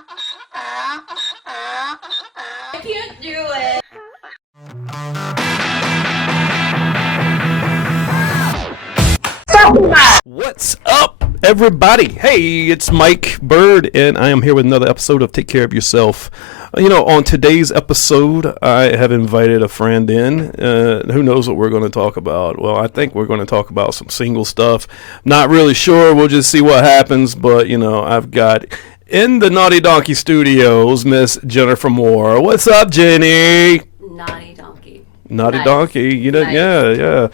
I can't do it. What's up, everybody? Hey, it's Mike Bird, and I am here with another episode of Take Care of Yourself. On today's episode, I have invited a friend in. Who knows what we're going to talk about? Well, I think we're going to talk about some single stuff. Not really sure. We'll just see what happens. But, I've got in the Naughty Donkey Studios, Miss Jennifer Moore. What's up, Jenny? Naughty Donkey. Naughty Nice. Donkey. Nice. Yeah.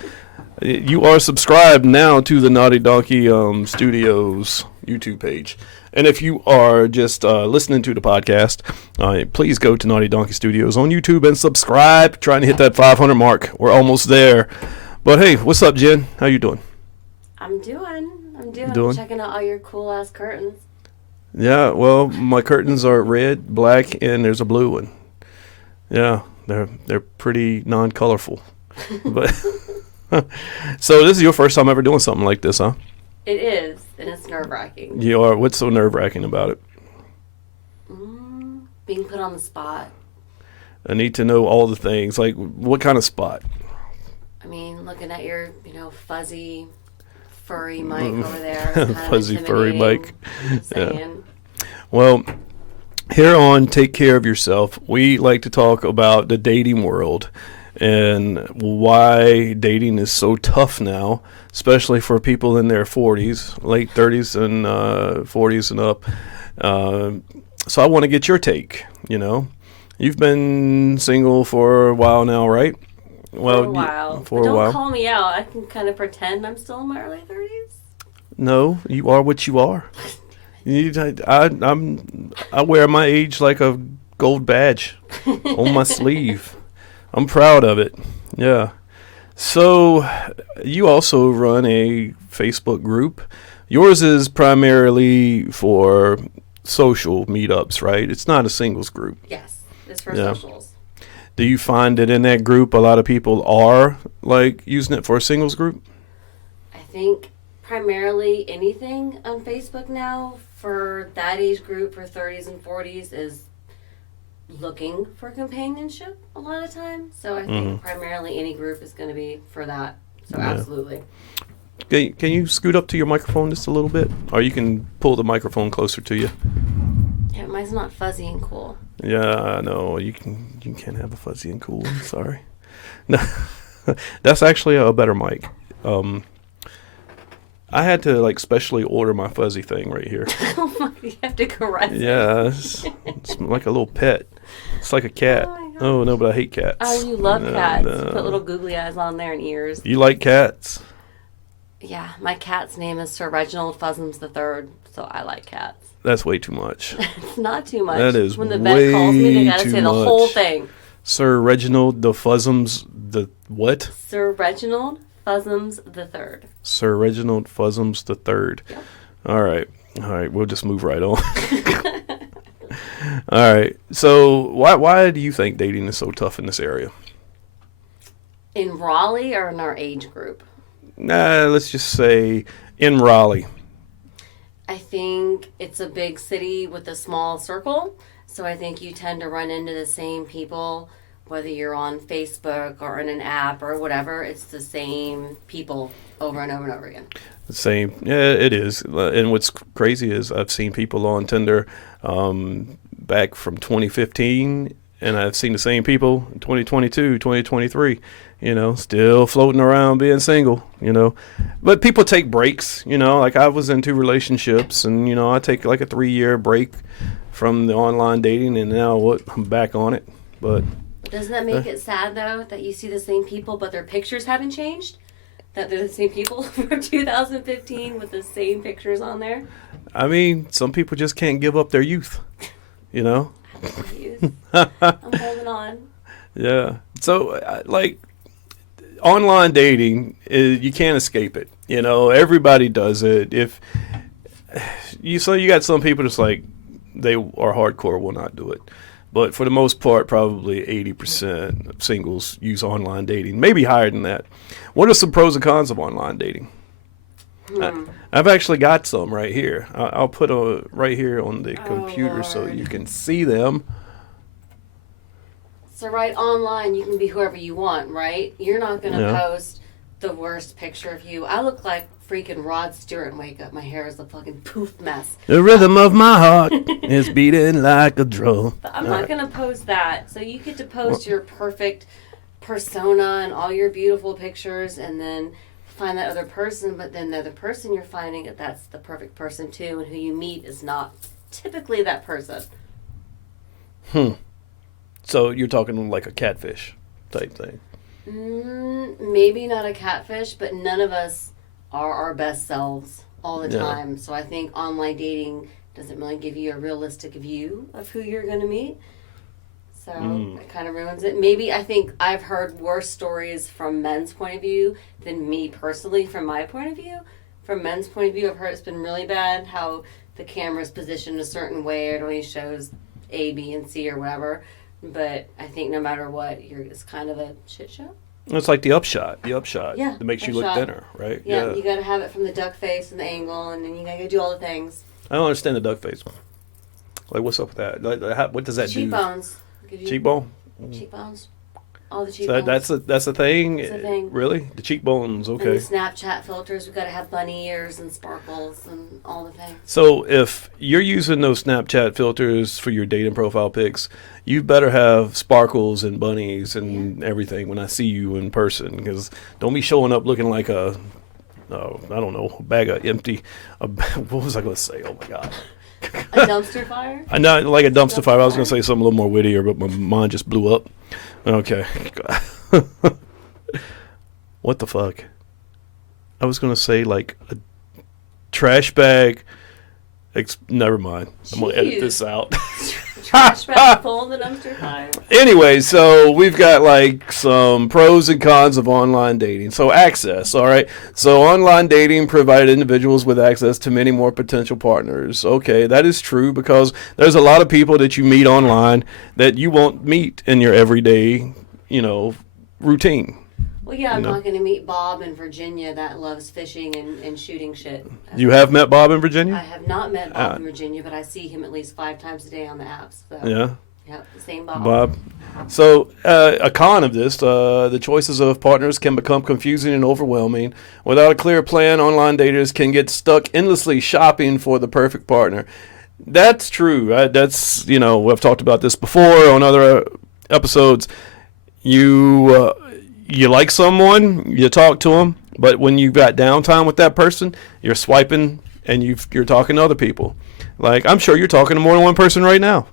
You are subscribed now to the Naughty Donkey Studios YouTube page. And if you are just listening to the podcast, please go to Naughty Donkey Studios on YouTube and subscribe. Trying to hit that 500 mark. We're almost there. But hey, what's up, Jen? How you doing? I'm doing. Doing? Checking out all your cool ass curtains. Yeah, well, my curtains are red, black, and there's a blue one. Yeah, they're pretty non-colorful. But so this is your first time ever doing something like this, huh? It is, and it's nerve-wracking. You are. What's so nerve-wracking about it? Being put on the spot. I need to know all the things. Like, what kind of spot? I mean, looking at your, fuzzy, furry mic over there. It's kind of Fuzzy, furry intimidating. mic. Just saying. Well, here on Take Care of Yourself, we like to talk about the dating world and why dating is so tough now, especially for people in their 40s, late 30s and 40s and up. So I want to get your take, You've been single for a while now, right? For a while. For But a while. don't call me out. I can kind of pretend I'm still in my early 30s. No, you are what you are. I wear my age like a gold badge on my sleeve. I'm proud of it. Yeah. So you also run a Facebook group. Yours is primarily for social meetups, right? It's not a singles group. Yes, it's for Yeah. socials. Do you find that in that group a lot of people are like using it for a singles group? I think primarily anything on Facebook now for that age group for 30s and 40s is looking for companionship a lot of times. So I think primarily any group is going to be for that. So Yeah. absolutely. Can you scoot up to your microphone just a little bit? Or you can pull the microphone closer to you. Yeah, mine's not fuzzy and cool. Yeah, I know. You can't have a fuzzy and cool one. Sorry. No, that's actually a better mic. I had to specially order my fuzzy thing right here. You have to caress it. Yeah, it's like a little pet. It's like a cat. Oh my gosh. Oh no, but I hate cats. Oh, you love No, cats. no. Put little googly eyes on there and ears. You like cats? Yeah, my cat's name is Sir Reginald Fuzzums III, so I like cats. That's way too much. It's not too much. That is when the vet calls me, they gotta way say too the whole much. thing. Sir Reginald the Fuzzums the what? Sir Reginald Fuzzums III. Sir Reginald Fuzzums the Third. Yep. All right, we'll just move right on. All right. So why do you think dating is so tough in this area? In Raleigh or in our age group? Nah, let's just say in Raleigh. I think it's a big city with a small circle, so I think you tend to run into the same people, whether you're on Facebook or in an app or whatever. It's the same people over and over and over again. The same. Yeah, it is. And what's crazy is I've seen people on Tinder back from 2015, and I've seen the same people in 2022, 2023, still floating around being single, But people take breaks, like I was in 2 relationships, and, I take like a 3-year break from the online dating, and now I'm back on it. But Doesn't that make it sad, though, that you see the same people, but their pictures haven't changed? That they're the same people from 2015 with the same pictures on there? I mean, some people just can't give up their youth, I'm holding on. Yeah. So, online dating, you can't escape it. Everybody does it. If you got some people that's like, they are hardcore, will not do it. But for the most part, probably 80% of singles use online dating, maybe higher than that. What are some pros and cons of online dating? I've actually got some right here. I'll put a right here on the computer so Lord. you can see them. So right online, you can be whoever you want, right? You're not going to Yeah. post the worst picture of you. I look like freaking Rod Stewart and wake up. My hair is a fucking poof mess. The rhythm of my heart is beating like a drum. But I'm All not right. going to post that. So you get to post your perfect persona and all your beautiful pictures and then find that other person. But then the other person you're finding, that's the perfect person too. And who you meet is not typically that person. So you're talking like a catfish type thing. Maybe not a catfish, but none of us are our best selves all the Yeah. time. So I think online dating doesn't really give you a realistic view of who you're going to meet. So it kind of ruins it. Maybe I think I've heard worse stories from men's point of view than me personally from my point of view. From men's point of view, I've heard it's been really bad how the camera's positioned a certain way. It only shows A, B, and C or whatever. But I think no matter what, it's kind of a shit show. It's like the upshot. Yeah, That makes you look upshot. thinner, right? Yeah, you got to have it from the duck face and the angle, and then you got to do all the things. I don't understand the duck face. Like, what's up with that? Like, what does that do? Cheekbones. Give you Cheekbone? cheekbones. All the So cheekbones. that's a thing? It's a thing. Really? The cheekbones, And okay. the Snapchat filters, we got to have bunny ears and sparkles and all the things. So if you're using those Snapchat filters for your dating profile pics, you better have sparkles and bunnies and everything when I see you in person, because don't be showing up looking like a bag of empty. What was I going to say? Oh my god! A dumpster fire? I know, like a dumpster fire. I was going to say something a little more wittier, but my mind just blew up. Okay. What the fuck? I was going to say like a trash bag. Never mind. I'm going to edit Jeez. this out. Trash bag full of the dumpster fire? Anyway, so we've got like some pros and cons of online dating. So access, all right. So online dating provided individuals with access to many more potential partners. Okay, that is true because there's a lot of people that you meet online that you won't meet in your everyday, routine. Well, yeah, I'm No. not going to meet Bob in Virginia that loves fishing and shooting shit. You have met Bob in I Virginia? have not met Bob in Virginia, but I see him at least 5 times a day on the apps. So. Yeah. Yeah, the same Bob. Bob. So, a con of this, the choices of partners can become confusing and overwhelming. Without a clear plan, online daters can get stuck endlessly shopping for the perfect partner. That's true. We've talked about this before on other episodes. You like someone, you talk to them, but when you've got downtime with that person, you're swiping and you're talking to other people. Like, I'm sure you're talking to more than one person right now.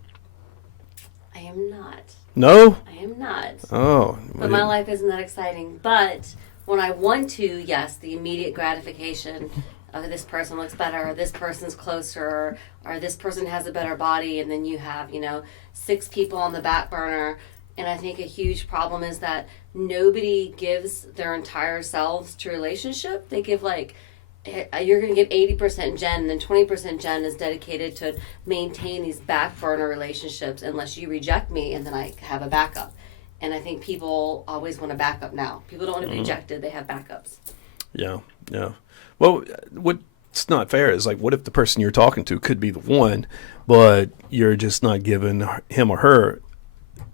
I am not. No? I am not. Oh. But my life isn't that exciting. But when I want to, yes, the immediate gratification of this person looks better, or this person's closer, or this person has a better body, and then you have, 6 people on the back burner. And I think a huge problem is that nobody gives their entire selves to relationship. They give you're going to give 80% Jen, and then 20% Jen is dedicated to maintain these back burner relationships unless you reject me, and then I have a backup. And I think people always want a backup now. People don't want to be rejected. They have backups. Yeah. Well, what's not fair is, like, what if the person you're talking to could be the one, but you're just not giving him or her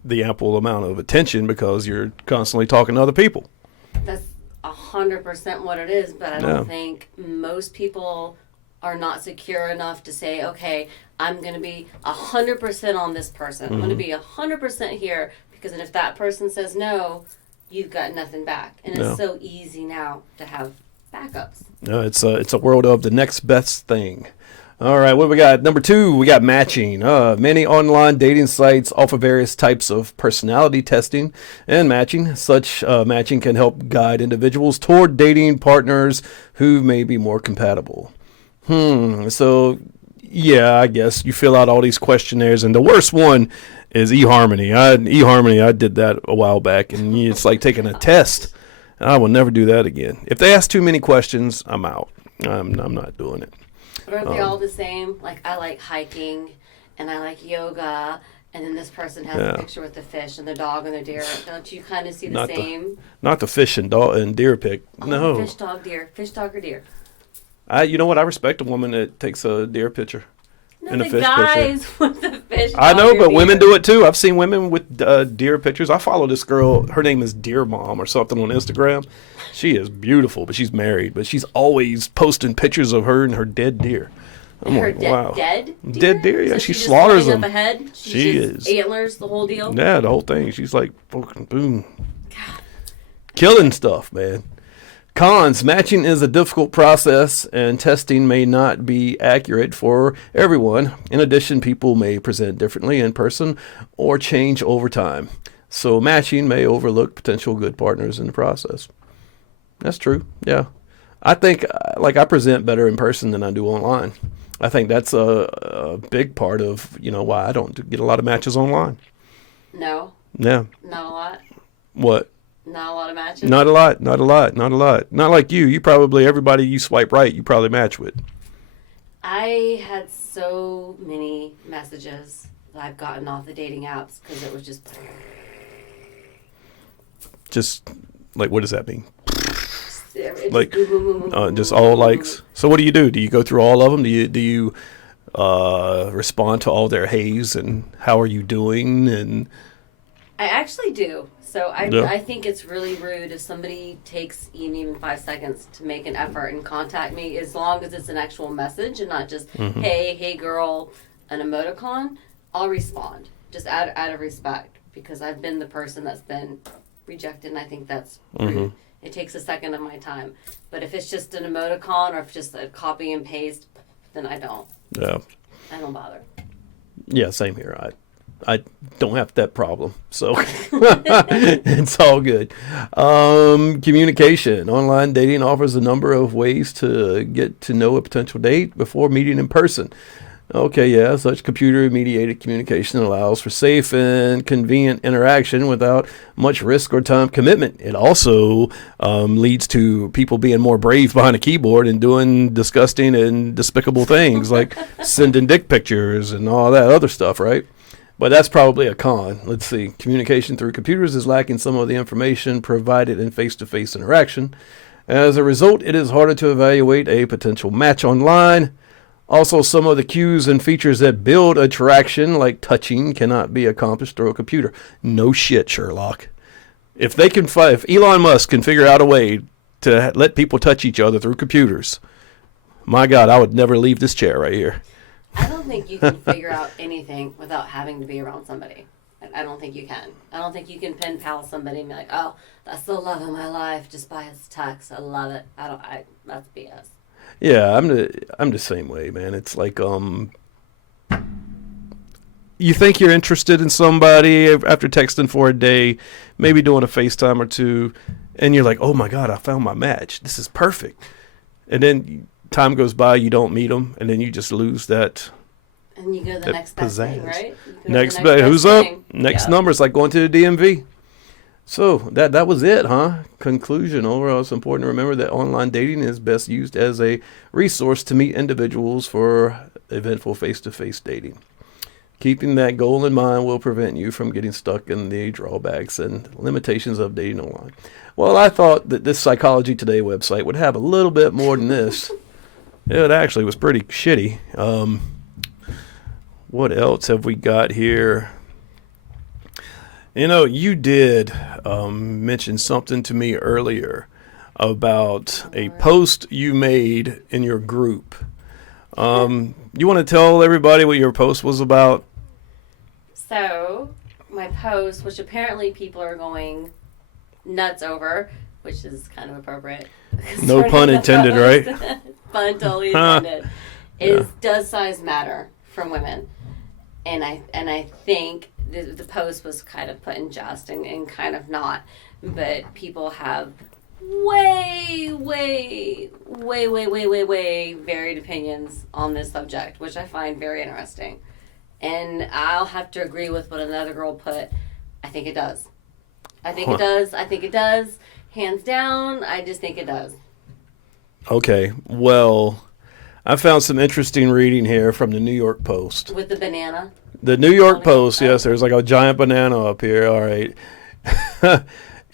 the ample amount of attention because you're constantly talking to other people. That's 100% what it is, but I don't think most people are not secure enough to say, okay, I'm going to be 100% on this person. I'm going to be 100% here, because if that person says no, you've got nothing back. And it's so easy now to have backups. No, it's a world of the next best thing. All right, what we got? Number 2, we got matching. Many online dating sites offer various types of personality testing and matching. Such matching can help guide individuals toward dating partners who may be more compatible. So, yeah, I guess you fill out all these questionnaires, and the worst one is eHarmony. I did that a while back, and it's like taking a test. I will never do that again. If they ask too many questions, I'm out. I'm not doing it. But are they all the same? Like, I like hiking, and I like yoga, and then this person has a picture with the fish and the dog and the deer. Don't you kind of see the same? Not the fish and deer pic. Oh, No. Fish, dog, deer. Fish, dog, or deer. You know what? I respect a woman that takes a deer picture. No, And a the fish guys with the fish. I know, on but their women deer. do it too. I've seen women with deer pictures. I follow this girl. Her name is Deer Mom or something on Instagram. She is beautiful, but she's married. But she's always posting pictures of her and her dead deer. I'm Her like, wow. dead deer? Dead deer, yeah. So She she's slaughters just cutting them. up a head? She just is. Antlers, the whole deal? Yeah, the whole thing. She's like, fucking boom. Killing stuff, man. Cons. Matching is a difficult process and testing may not be accurate for everyone. In addition, people may present differently in person or change over time. So matching may overlook potential good partners in the process. That's true. Yeah. I think I present better in person than I do online. I think that's a big part of, why I don't get a lot of matches online. No, Yeah. not a lot. What? Not a lot of matches. Not a lot. Not a lot. Not a lot. Not like you. You probably, everybody you swipe right, you probably match with. I had so many messages that I've gotten off the dating apps because it was Just, like, what does that mean? it's Like, boom, boom, boom, boom, boom, just boom, all boom, likes. So what do you do? Do you go through all of them? Do you respond to all their haze and how are you doing? And I actually do. So Yeah. I think it's really rude if somebody takes even 5 seconds to make an effort and contact me, as long as it's an actual message and not just, hey girl, an emoticon. I'll respond just out of respect, because I've been the person that's been rejected, and I think that's rude. It takes a second of my time. But if it's just an emoticon or if it's just a copy and paste, then I don't bother. yeah, same here. I don't have that problem, so it's all good. Communication. Online dating offers a number of ways to get to know a potential date before meeting in person. Okay, yeah, such computer-mediated communication allows for safe and convenient interaction without much risk or time commitment. It also leads to people being more brave behind a keyboard and doing disgusting and despicable things like sending dick pictures and all that other stuff, right? But that's probably a con. Let's see. Communication through computers is lacking some of the information provided in face-to-face interaction. As a result, it is harder to evaluate a potential match online. Also, some of the cues and features that build attraction, like touching, cannot be accomplished through a computer. No shit, Sherlock. If Elon Musk can figure out a way to let people touch each other through computers, my God, I would never leave this chair right here. I don't think you can figure out anything without having to be around somebody. I don't think you can. I don't think you can pen pal somebody and be like, oh, that's the love of my life just by his text. I love it. That's BS. Yeah, I'm the same way, man. It's like you think you're interested in somebody after texting for a day, maybe doing a FaceTime or two, and you're like, "Oh my God, I found my match. This is perfect." And then time goes by, you don't meet them, and then you just lose that. And you go to the That next best thing, pizzazz. right? You go to the Next, best who's up? thing. Next Yeah. number is like going to the DMV. So that was it, huh? Conclusion. Overall, it's important to remember that online dating is best used as a resource to meet individuals for eventful face-to-face dating. Keeping that goal in mind will prevent you from getting stuck in the drawbacks and limitations of dating online. Well, I thought that this Psychology Today website would have a little bit more than this. It actually was pretty shitty. What else have we got here? You did mention something to me earlier about a post you made in your group. You want to tell everybody what your post was about? So, my post, which apparently people are going nuts over, which is kind of appropriate. No pun intended, right? Pun totally intended. Does size matter from women? And I think the post was kind of put in jest and kind of not, but people have way varied opinions on this subject, which I find very interesting. And I'll have to agree with what another girl put. I think it does. I think it does. Hands down, I just think it does. Okay, well, I found some interesting reading here from the New York Post. With the banana. The New York Post, yes, there's like a giant banana up here, all right.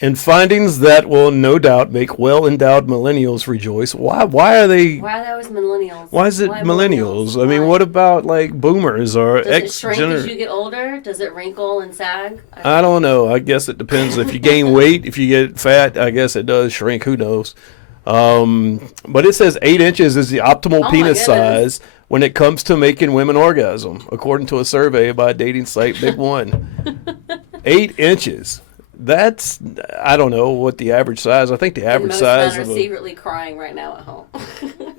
In findings that will no doubt make well-endowed millennials rejoice. Why are they? Why are they always millennials? Why is it millennials? I mean, what about like boomers or Does it shrink as you get older? Does it wrinkle and sag? I don't know. I guess it depends. If you gain weight, if you get fat, I guess it does shrink. Who knows? But it says 8 inches is the optimal penis size when it comes to making women orgasm, according to a survey by dating site Big One. 8 inches. That's, I don't know what the average size. I think the average size men are secretly crying right now at home.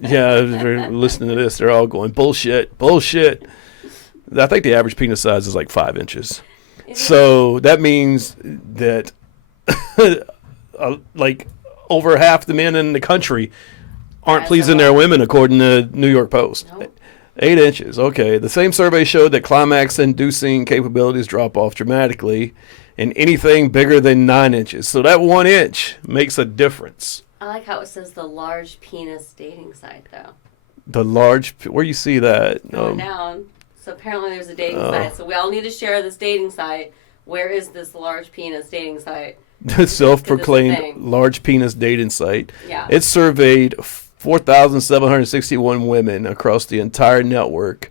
Yeah, if they're listening to this, they're all going bullshit, bullshit. I think the average penis size is like 5 inches. So that means that like over half the men in the country aren't pleasing their women, according to New York Post. Nope. 8 inches. Okay. The same survey showed that climax-inducing capabilities drop off dramatically in anything bigger than 9 inches. So that 1 inch makes a difference. I like how it says the large penis dating site, though. The large, where you see that? Going down. So apparently there's a dating site. So we all need to share this dating site. Where is this large penis dating site? The self-proclaimed large penis dating site. Yeah. It surveyed 4,761 women across the entire network,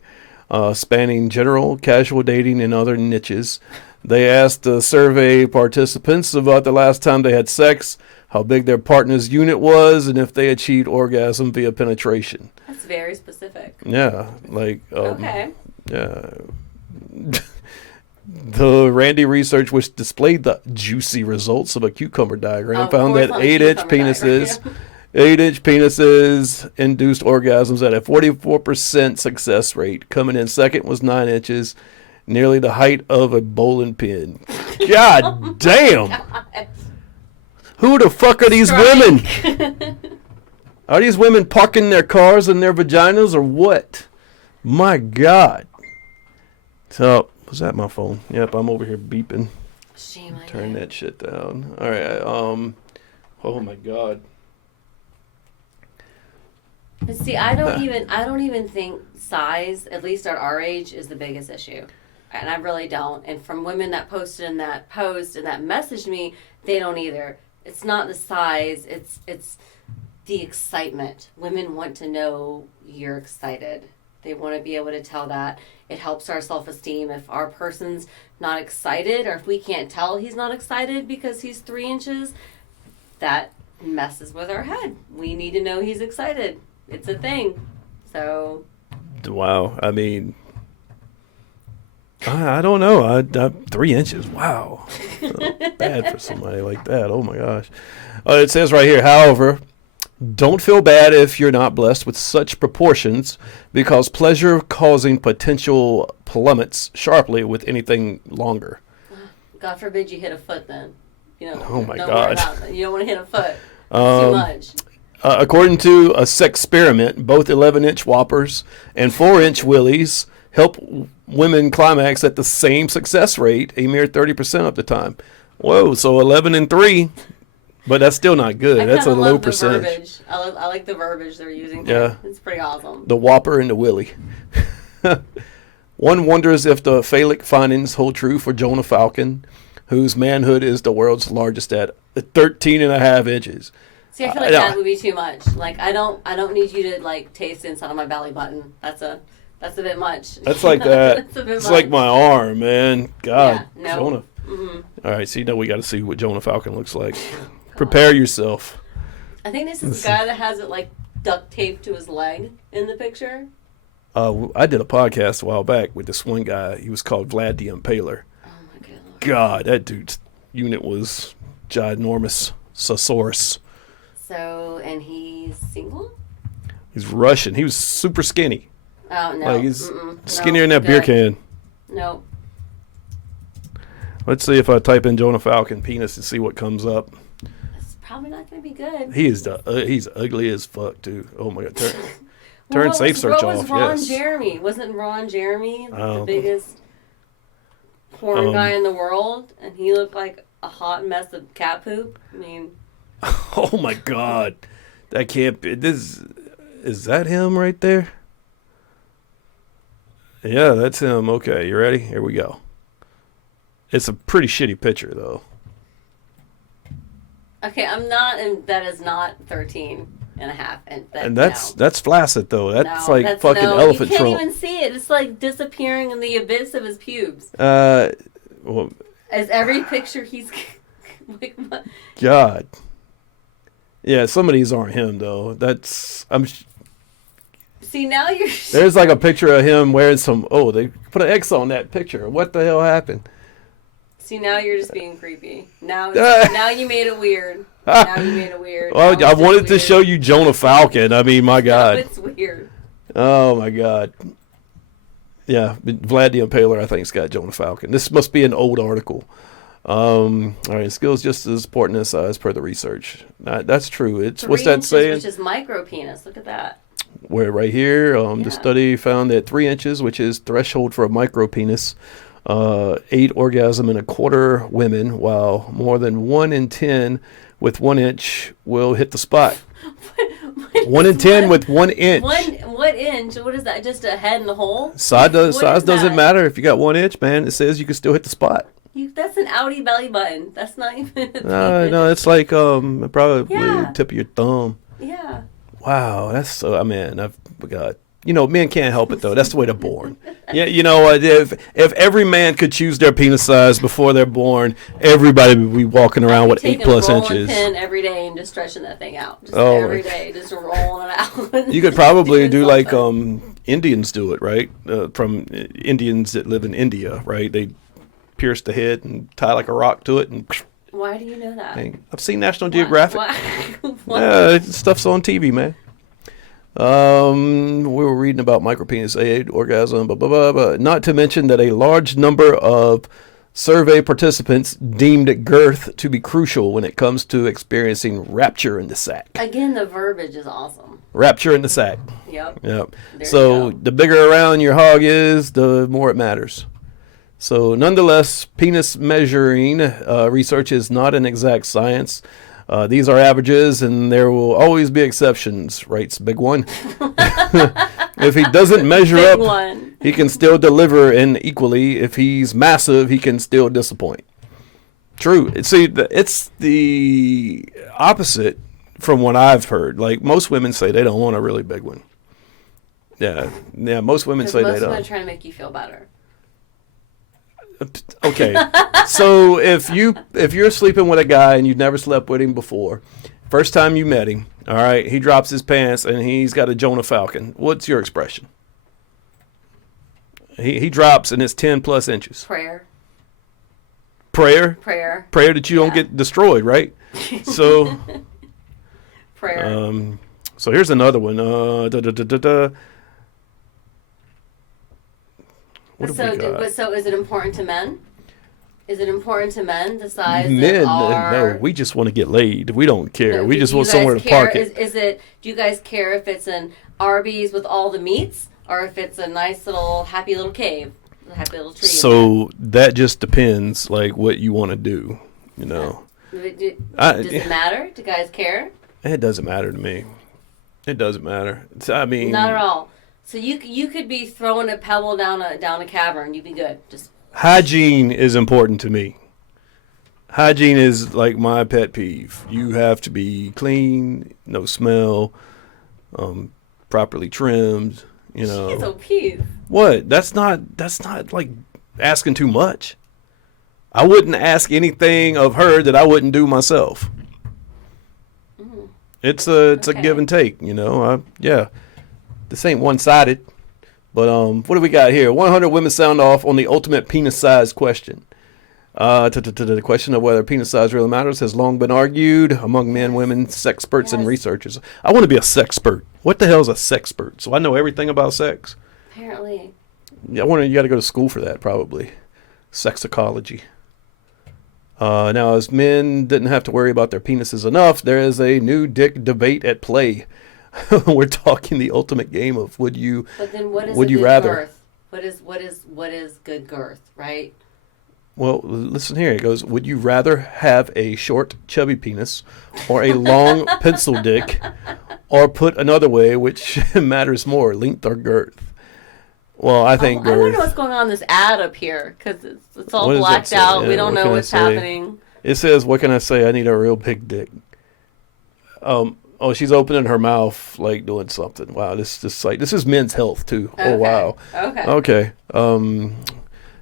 spanning general, casual dating, and other niches. They asked the survey participants about the last time they had sex, how big their partner's unit was, and if they achieved orgasm via penetration. That's very specific. Yeah, like okay. Yeah. The Randy research, which displayed the juicy results of a cucumber diagram, found that 8-inch penises, 8-inch penises induced orgasms at a 44% success rate. Coming in second was 9 inches, nearly the height of a bowling pin. God damn! God. Who the fuck are these women? Are these women parking their cars in their vaginas or what? My God. So, was that my phone? Yep, I'm over here beeping. Shame on Turn that shit down. All right. Oh my God. But see, I don't even think size, at least at our age, is the biggest issue. And I really don't. And from women that posted in that post and that messaged me, they don't either. It's not the size, it's the excitement. Women want to know you're excited. They want to be able to tell that. It helps our self-esteem. If our person's not excited, or if we can't tell he's not excited because he's 3 inches, that messes with our head. We need to know he's excited. It's a thing. So. Wow. I mean, I don't know. 3 inches. Wow. Bad for somebody like that. Oh my gosh. It says right here, however, don't feel bad if you're not blessed with such proportions, because pleasure causing potential plummets sharply with anything longer. God forbid you hit a foot then. Oh my God. You don't want to hit a foot. Too much. According to a sex experiment, both 11-inch whoppers and 4-inch willies help women climax at the same success rate, a mere 30% of the time. Whoa, so 11 and 3. But that's still not good. That's a low percentage. I like the verbiage they're using. Yeah. It's pretty awesome. The whopper and the willy. One wonders if the phallic findings hold true for Jonah Falcon, whose manhood is the world's largest at 13.5 inches. See, I feel like that would be too much. Like, I don't need you to like taste inside of my belly button. That's a bit much. That's like that. It's much. Like my arm, man. God, yeah, no. Jonah. All right, see, now we got to see what Jonah Falcon looks like. Prepare yourself. I think this is the guy that has it like duct taped to his leg in the picture. I did a podcast a while back with this one guy. He was called Vlad the Impaler. Oh my goodness. God, that dude's unit was ginormous. Sosaurus. So, and he's single? He's Russian. He was super skinny. Oh, no. Like he's skinnier than that beer can. Nope. Let's see if I type in Jonah Falcon penis and see what comes up. It's probably not going to be good. He's ugly as fuck, too. Oh my God. Turn safe search off. What was Ron Jeremy? Wasn't Ron Jeremy the biggest porn guy in the world? And he looked like a hot mess of cat poop? I mean. Oh my God. That can't be. Is that him right there? Yeah, that's him. Okay, you ready? Here we go. It's a pretty shitty picture, though. Okay, I'm not, and that is not 13 and a half. And that's flaccid though. That's like that's fucking no. elephant You can't trunk. even see it. It's like disappearing in the abyss of his pubes. Well, As every picture he's like, what? God. Yeah, some of these aren't him though. See, now you're. There's like a picture of him wearing some. Oh, they put an X on that picture. What the hell happened? See, now you're just being creepy. Now you made it weird. Now you made it weird. Well, Now I it's wanted just to weird. show you Jonah Falcon. I mean, my Now God. it's weird. Oh my God. Yeah, Vlad the Impaler, I think, has got Jonah Falcon. This must be an old article. All right, skills just as important as size per the research. That's true. It's 3 what's that inches, saying? which is micro penis. Look at that. Where right here, Yeah. the study found that 3 inches, which is threshold for a micro penis, 8 orgasm in a quarter women, while more than 1 in 10 with 1 inch will hit the spot. 1 in 10 with 1 inch. What inch? What is that? Just a head in the hole? Size What is doesn't that? matter. If you got 1 inch, man, it says you can still hit the spot. That's an outie belly button. That's not even. No, it's like probably Yeah. tip of your thumb. Yeah. Wow, that's so. I mean, I've got. Men can't help it though. That's the way they're born. Yeah, you know what? If every man could choose their penis size before they're born, everybody would be walking around with Taking 8+ a rolling inches. pin every day and just stretching that thing out. Just Oh, every day, just rolling it out. You could probably do Doing like something. Indians do it, right? From Indians that live in India, right? They pierce the head and tie like a rock to it, and Why do you know that? I've seen National Geographic. Why? Why? Yeah, stuff's on TV, man. We were reading about micropenis, aid, orgasm, blah, blah, blah, blah. Not to mention that a large number of survey participants deemed girth to be crucial when it comes to experiencing rapture in the sack. Again, the verbiage is awesome. Rapture in the sack. Yep. Yep. There So you go. the bigger around your hog is, the more it matters. So nonetheless, penis measuring research is not an exact science. These are averages, and there will always be exceptions, writes Big One. If he doesn't measure Big up, one. he can still deliver, and equally, if he's massive, he can still disappoint. True. See, it's the opposite from what I've heard. Like, most women say they don't want a really big one. Yeah, most women say they Most women don't. are trying to make you feel better. Okay, so if you're sleeping with a guy and you've never slept with him before, first time you met him, all right, he drops his pants and he's got a Jonah Falcon. What's your expression? He drops and it's 10+ inches. Prayer. Prayer that you don't Yeah. get destroyed, right? So, Prayer. so here's another one. What have we got? So is it important to men? Is it important to men the size Men, of our... no, we just want to get laid. We don't care. No, We do just you want guys somewhere to care? park it. Is it? Do you guys care if it's an Arby's with all the meats, or if it's a nice little happy little cave, a happy little tree? So that just depends, like what you want to do. You know, Does I- it matter? Do guys care? it doesn't matter to me. It doesn't matter. I mean, Not at all. So you could be throwing a pebble down a cavern, you'd be good. Just hygiene is important to me. Hygiene is like my pet peeve. You have to be clean, no smell, properly trimmed. You know Jeez, oh, Pete. what? That's not like asking too much. I wouldn't ask anything of her that I wouldn't do myself. It's a Okay. give and take, you know. Yeah, this ain't one sided. But what do we got here? 100 women sound off on the ultimate penis size question. The question of whether penis size really matters has long been argued among men, women, sexperts, and Yes. researchers. I want to be a sexpert. What the hell is a sexpert? So I know everything about sex. Apparently. Yeah, you got to go to school for that, probably. Sexicology. Now, as men didn't have to worry about their penises enough, there is a new dick debate at play. We're talking the ultimate game of would you But then what is Would a you good rather? girth? What is good girth, right? Well, listen here. It goes, would you rather have a short, chubby penis or a long pencil dick? Or put another way, which matters more, length or girth? Well, I think I wonder girth. what's going on in this ad up here, because it's all What does that blacked say? out. Yeah, We don't what know can I what's say? happening. It says, "What can I say? I need a real big dick." Oh, she's opening her mouth like doing something. Wow, this is Men's Health too. Okay. Oh wow. Okay. Okay.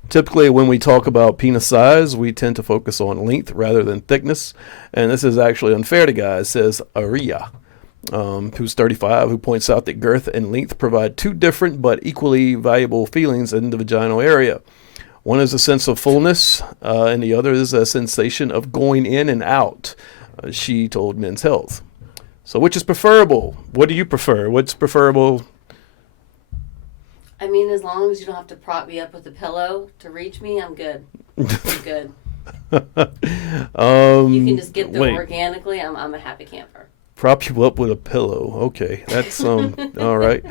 Typically, when we talk about penis size, we tend to focus on length rather than thickness, and this is actually unfair to guys, says Aria, who's 35, who points out that girth and length provide two different but equally valuable feelings in the vaginal area. One is a sense of fullness, and the other is a sensation of going in and out, she told Men's Health. So which is preferable? What do you prefer? What's preferable? I mean, as long as you don't have to prop me up with a pillow to reach me, I'm good. I'm good. You can just get there organically. I'm a happy camper. Prop you up with a pillow. Okay, that's all right.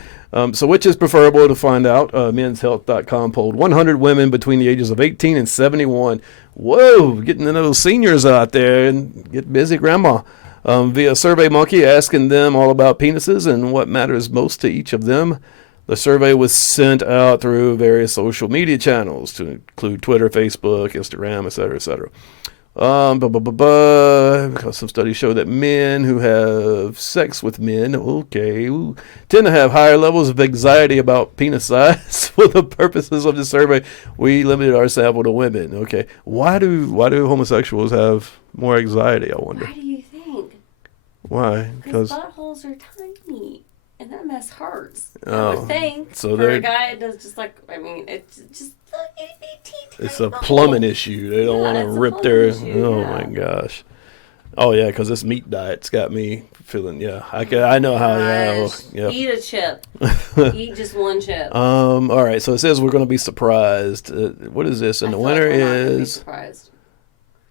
So which is preferable to find out? Menshealth.com polled 100 women between the ages of 18 and 71. Whoa, getting to those seniors out there and get busy, grandma. Via SurveyMonkey, asking them all about penises and what matters most to each of them. The survey was sent out through various social media channels to include Twitter, Facebook, Instagram, etc., etc. Because some studies show that men who have sex with men, tend to have higher levels of anxiety about penis size. For the purposes of the survey, we limited our sample to women. Okay, why do homosexuals have more anxiety? I wonder. Why do you think? Why? Because buttholes are tiny. And that mess hurts. I would think. So for a guy, it does just like, I mean, it's just it's a plumbing issue. They don't want to rip their. Oh my gosh. Oh yeah, because this meat diet's got me feeling. Yeah, I know how. Yeah. Eat a chip. Eat just one chip. All right. So it says we're going to be surprised. What is this? And the winner is. Surprised.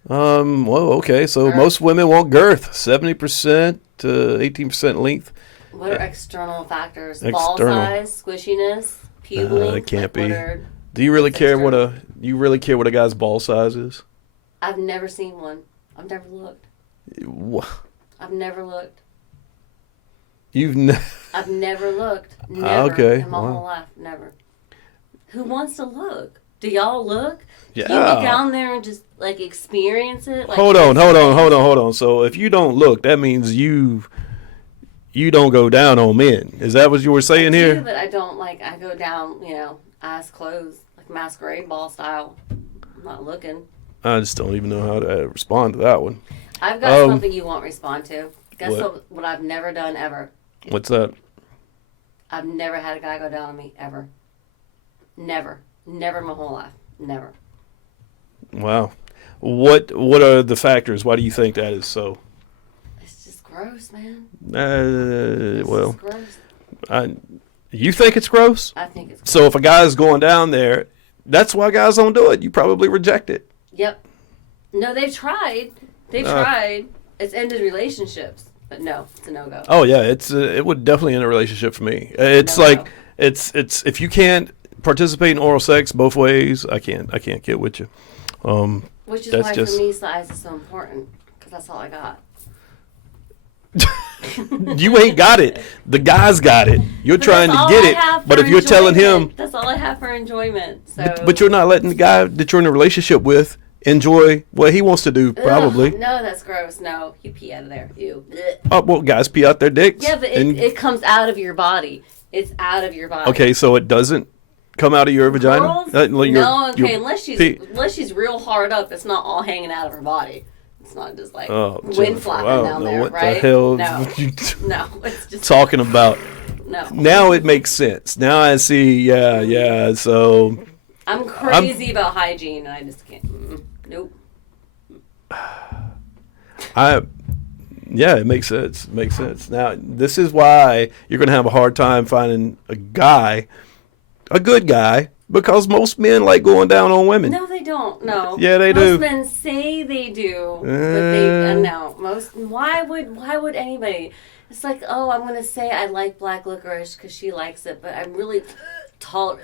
Well, okay. So most women want girth, 70% to 18% length. What are external factors? Ball size, squishiness, pube length. It can't be. Do you really care what a guy's ball size is? I've never seen one. I've never looked. I've never looked. I've never looked. Never okay. in my whole life. Never. Who wants to look? Do y'all look? Yeah. Can you get down there and just like experience it? Like, hold on. So if you don't look, that means you don't go down on men. Is that what you were saying here? I do, but I don't I go down, eyes closed, like masquerade ball style. I'm not looking. I just don't even know how to respond to that one. I've got something you won't respond to. Guess what I've never done ever? What's that? I've never had a guy go down on me ever. Never. Never in my whole life. Never. Wow. What are the factors? Why do you think that is so? Gross, man. Well, gross. You think it's gross? I think it's gross. So if a guy's going down there, that's why guys don't do it. You probably reject it. Yep. No, they've tried. It's ended relationships, but no, it's a no-go. Oh yeah, it would definitely end a relationship for me. It's no-go. It's if you can't participate in oral sex both ways, I can't get with you. Which is why for me size is so important, because that's all I got. You ain't got it. The guy's got it. You're trying to get it, but if you're telling him, that's all I have for enjoyment. So, but you're not letting the guy that you're in a relationship with enjoy what he wants to do. Probably. No, that's gross. No, you pee out of there. You. Oh well, guys pee out their dicks. Yeah, but it comes out of your body. It's out of your body. Okay, so it doesn't come out of your vagina. No, okay, unless she's real hard up, it's not all hanging out of her body. It's not just like wind flapping down there, what right? The hell no, it's just talking about. No. Now it makes sense. Now I see. Yeah. So I'm crazy about hygiene, and I just can't. Nope. Yeah, it makes sense. Now this is why you're gonna have a hard time finding a good guy. Because most men like going down on women. No, they don't. No. Yeah, they do. Most men say they do, but they no. Why would anybody? It's like, oh, I'm gonna say I like black licorice because she likes it, but I'm really tall.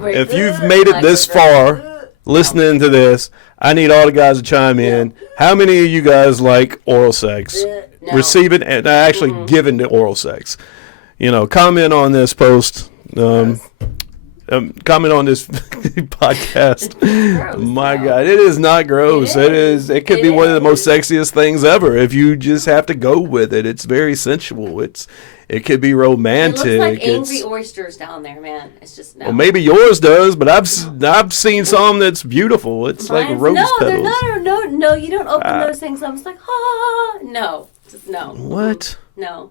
If you've made it this far, listening to this, I need all the guys to chime in. How many of you guys like oral sex? No. Receiving and actually giving the oral sex? Comment on this post. comment on this podcast. Gross, My no. God, it is not gross. It is. It could It be one of the most is. sexiest things ever if you just have to go with it. It's very sensual. It could be It romantic. looks like It's- angry oysters down there, man. It's just no. well, maybe yours does, but I've seen some that's beautiful. It's like Mine's- rose no, petals. they're not. No, you don't open those things up. It's like, no, just no. What? No.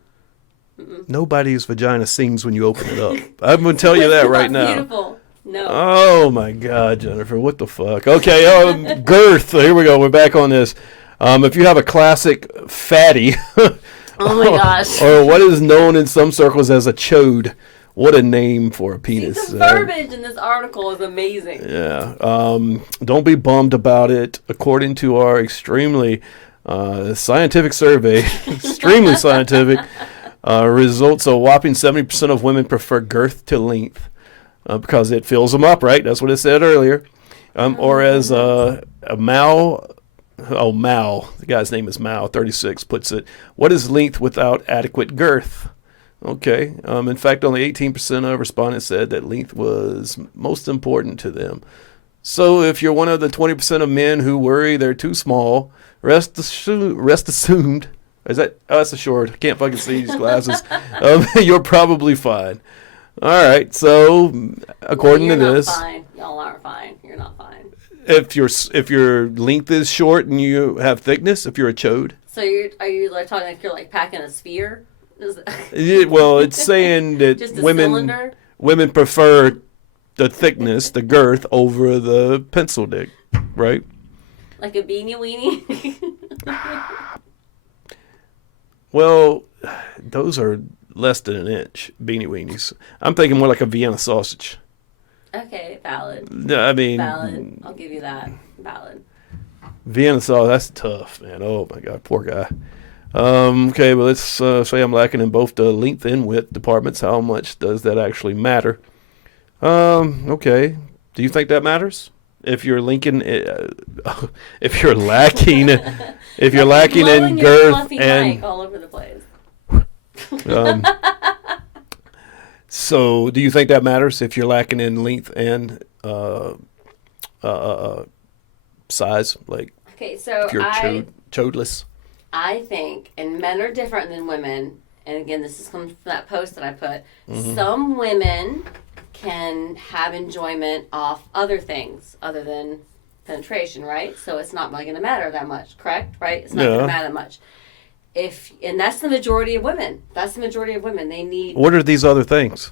Nobody's vagina sings when you open it up. I'm gonna tell you that It's right not now. Beautiful. No. Oh my God, Jennifer, what the fuck? Okay, girth. Here we go. We're back on this. If you have a classic fatty, Oh my gosh. or what is known in some circles as a chode, what a name for a See, penis. the verbiage in this article is amazing. Yeah. Don't be bummed about it. According to our extremely scientific survey, extremely scientific results, a whopping 70% of women prefer girth to length because it fills them up, right? That's what it said earlier. Or as Mao, the guy's name is Mao, 36, puts it, what is length without adequate girth? Okay. In fact, only 18% of respondents said that length was most important to them. So if you're one of the 20% of men who worry they're too small, rest assumed. Is that? Oh, that's a short. I can't fucking see these glasses. You're probably fine. All right. So according You're to not this, fine. Y'all aren't fine. You're not fine. if your length is short and you have thickness, if you're a chode. So are you like talking like you're like packing a sphere? Well, it's saying that Just a women cylinder? women prefer the thickness, the girth, over the pencil dick, right? Like a beanie weenie? Well, those are less than an inch, beanie weenies. I'm thinking more like a Vienna sausage. Okay, valid. No, I mean, Valid. I'll give you that. Valid. Vienna sausage, that's tough, man. Oh, my God, poor guy. Okay, well, let's say I'm lacking in both the length and width departments. How much does that actually matter? Okay. Do you think that matters? If you're linking, if you're lacking, if you're lacking in Blowing your girth fluffy and mic all over the place. so, do you think that matters if you're lacking in length and size? Like Okay, so if you're chodeless. I think, and men are different than women, and again, this is comes from that post that I put. Mm-hmm. Some women can have enjoyment off other things other than penetration, right? So it's not really going to matter that much, correct? Right? It's not going Yeah. to matter much. And that's the majority of women. That's the majority of women. They need. What are these other things?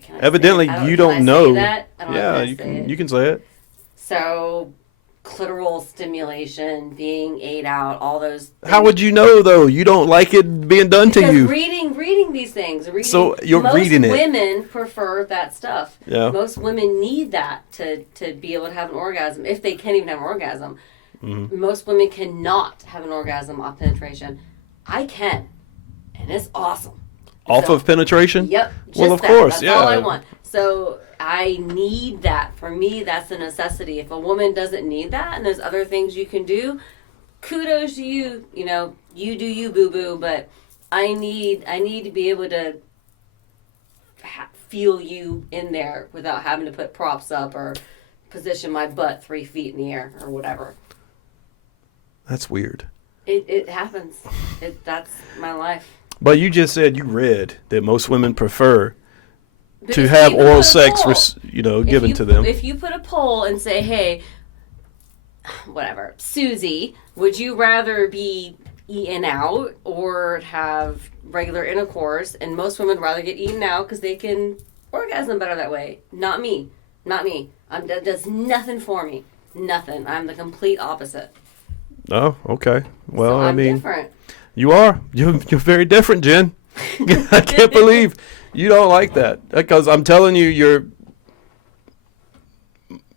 Can I Evidently, say it? you Can I don't say know. that? I don't know Yeah, if I you say can. it. You can say it. So, clitoral stimulation, being ate out, all those. How would you know though? You don't like it being done to Because you. reading these things, So you're most reading it. women prefer that stuff. Yeah. Most women need that to be able to have an orgasm, if they can't even have an orgasm. Mm-hmm. Most women cannot have an orgasm off penetration. I can, and it's awesome. Off So- of penetration? Yep. Just Well, of that. course, That's yeah. all I want. So I need that. For me, that's a necessity. If a woman doesn't need that, and there's other things you can do, kudos to you. You know, you do you, boo boo. But I need to be able to feel you in there without having to put props up or position my butt 3 feet in the air or whatever. That's weird. It happens. That's my life. But you just said you read that most women prefer But to if have you put oral a sex, poll- given you, to them. If you put a poll and say, hey, whatever, Susie, would you rather be eaten out or have regular intercourse? And most women would rather get eaten out because they can orgasm better that way. Not me. Not me. That does nothing for me. Nothing. I'm the complete opposite. Oh, okay. Well, So I I'm mean, different. you are. You're very different, Jen. I can't believe you don't like that. Because I'm telling you, you're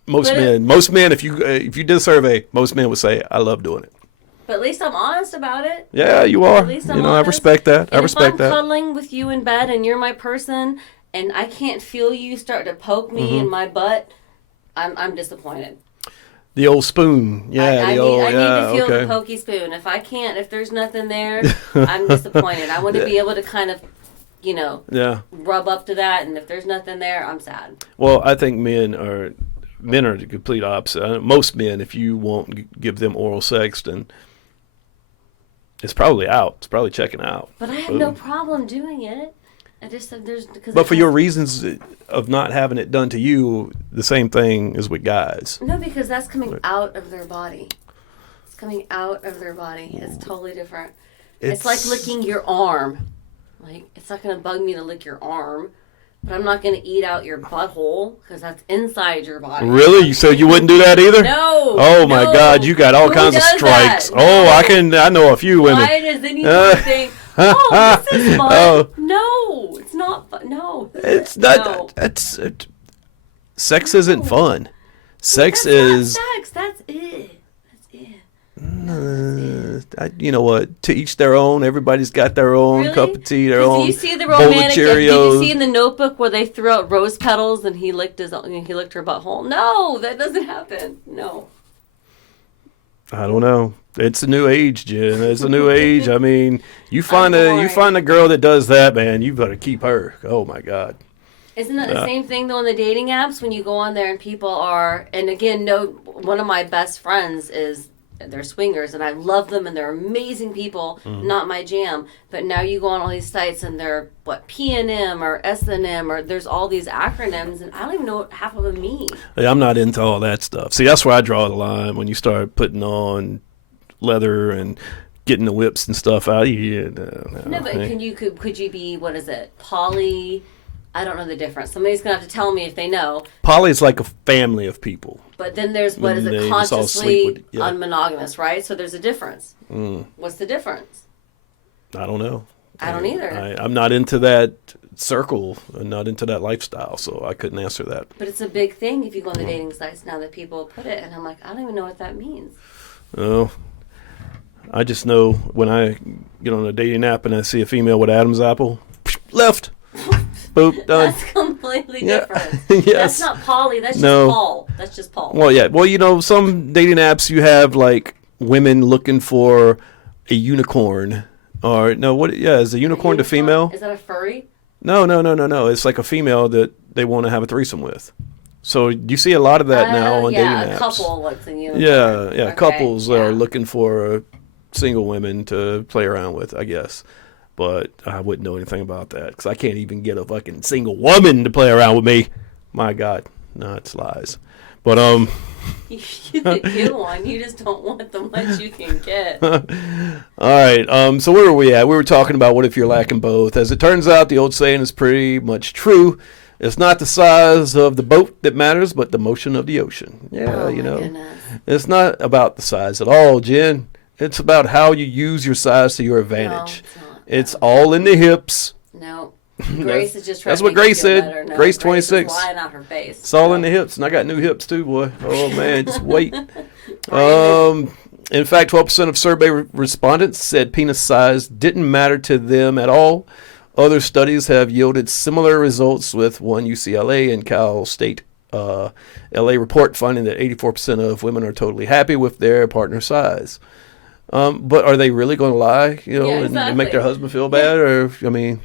most But men. Most men, if you did a survey, most men would say, "I love doing it." But at least I'm honest about it. Yeah, you are. At least I'm You know, I honest. respect that. I And respect if I'm that. cuddling with you in bed and you're my person and I can't feel you start to poke me Mm-hmm. in my butt, I'm disappointed. The old spoon. Yeah, I the old. need to feel okay. the pokey spoon. If I can't, if there's nothing there, I'm disappointed. I want to be able to kind of Yeah. rub up to that. And if there's nothing there, I'm sad. Well, I think men are the complete opposite. Most men, if you won't give them oral sex, then it's probably out. It's probably checking out. But I have no problem doing it. I just said there's because. But for your reasons of not having it done to you, the same thing is with guys. No, because that's coming out of their body. It's coming out of their body. It's totally different. It's like licking your arm. Like, it's not going to bug me to lick your arm, but I'm not going to eat out your butthole because that's inside your body. Really? So you wouldn't do that either? No. Oh my God, you got all kinds of strikes. Oh, I know a few women. Why does anyone think, oh, this is fun? Oh. No, it's not fun. No. It's not. No. Sex isn't fun. Sex That's is. not sex. That's it. That's it. You know what? To each their own. Everybody's got their own Really? cup of tea, their 'Cause own do you see the bowl of romantic? Did you Cheerios. see in the Notebook where they threw out rose petals and he licked her butthole? No, that doesn't happen. No. I don't know. It's a new age, Jen. It's a new age. I mean, you find a girl that does that, man. You better keep her. Oh my God. Isn't that the same thing though in the dating apps when you go on there and people are? And again, one of my best friends is. They're swingers, and I love them, and they're amazing people. Not my jam, but now you go on all these sites, and they're P&M or S&M, or there's all these acronyms, and I don't even know what half of them mean. Hey, I'm not into all that stuff. See, that's where I draw the line when you start putting on leather and getting the whips and stuff out. Yeah, No, but could you be poly? I don't know the difference. Somebody's gonna have to tell me if they know. Poly is like a family of people. But then there's They just all consciously sleep with- yeah. unmonogamous, right? So there's a difference. What's the difference? I don't know. I don't either. I'm not into that circle. I'm not into that lifestyle, so I couldn't answer that. But it's a big thing if you go on the dating sites now that people put it, and I'm like, I don't even know what that means. Oh, I just know when I get on a dating app and I see a female with Adam's apple, left. Boop, done. That's completely Yeah. different. Yes. That's not poly. That's No. just Paul. That's just Paul. Well, yeah. Well, some dating apps you have like women looking for a unicorn, or no, what? Yeah, is a unicorn the female? Is that a furry? No. It's like a female that they want to have a threesome with. So you see a lot of that now on dating apps. Yeah, a couple looks in unicorn. Yeah, Okay, couples that are yeah. looking for single women to play around with, I guess. But I wouldn't know anything about that because I can't even get a fucking single woman to play around with me. My God, no, it's lies. But You could get one. You just don't want the much you can get. all right. So where were we at? We were talking about what if you're lacking both. As it turns out, the old saying is pretty much true. It's not the size of the boat that matters, but the motion of the ocean. Yeah, Oh, my goodness. it's not about the size at all, Jen. It's about how you use your size to your advantage. it's not. It's all in the hips. No. Grace is just trying That's to what make you Grace feel said. better. No, Grace is 26. lying out her face. It's all No. in the hips, and I got new hips too, boy. Oh man, just wait. Brandon. In fact, 12% of survey respondents said penis size didn't matter to them at all. Other studies have yielded similar results, with one UCLA and Cal State LA report finding that 84% of women are totally happy with their partner size. But are they really going to lie, Yeah, and make their exactly. husband feel bad? Or, I mean,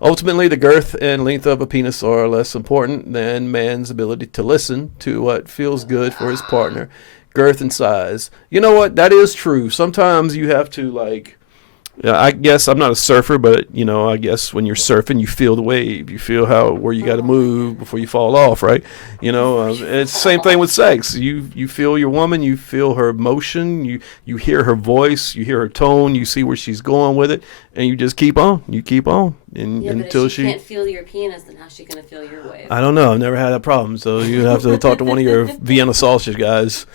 ultimately, the girth and length of a penis are less important than man's ability to listen to what feels good for his partner. Girth and size. You know what? That is true. Sometimes you have to, like, I guess I'm not a surfer, but, I guess when you're surfing, you feel the wave. You feel where you got to move before you fall off, right? It's the same thing with sex. You feel your woman, you feel her motion, you hear her voice, you hear her tone, you see where she's going with it, and you just keep on. You keep on until but if she can't feel your penis, then how's she going to feel your wave? I don't know. I've never had that problem, so you have to talk to one of your Vienna sausage guys.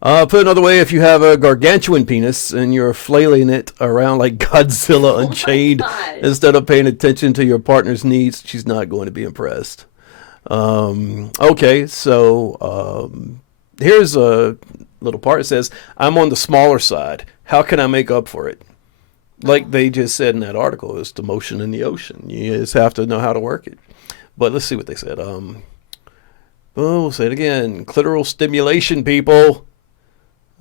Put another way, if you have a gargantuan penis and you're flailing it around like Godzilla Unchained God. instead of paying attention to your partner's needs, she's not going to be impressed. Okay, so here's a little part. It says, I'm on the smaller side. How can I make up for it? Like they just said in that article, it's the motion in the ocean. You just have to know how to work it. But let's see what they said. We'll say it again. Clitoral stimulation, people.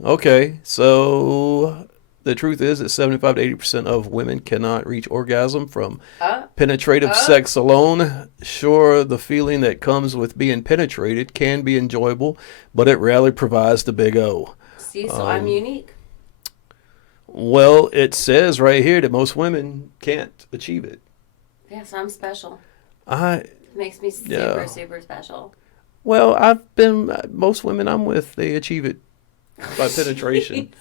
Okay, so the truth is that 75 to 80% of women cannot reach orgasm from Uh, penetrative sex alone. Sure, the feeling that comes with being penetrated can be enjoyable, but it rarely provides the big O. See, so I'm unique. Well, it says right here that most women can't achieve it. Yes, I'm special. It Makes me super, Yeah. super special. Well, most women I'm with, they achieve it by penetration.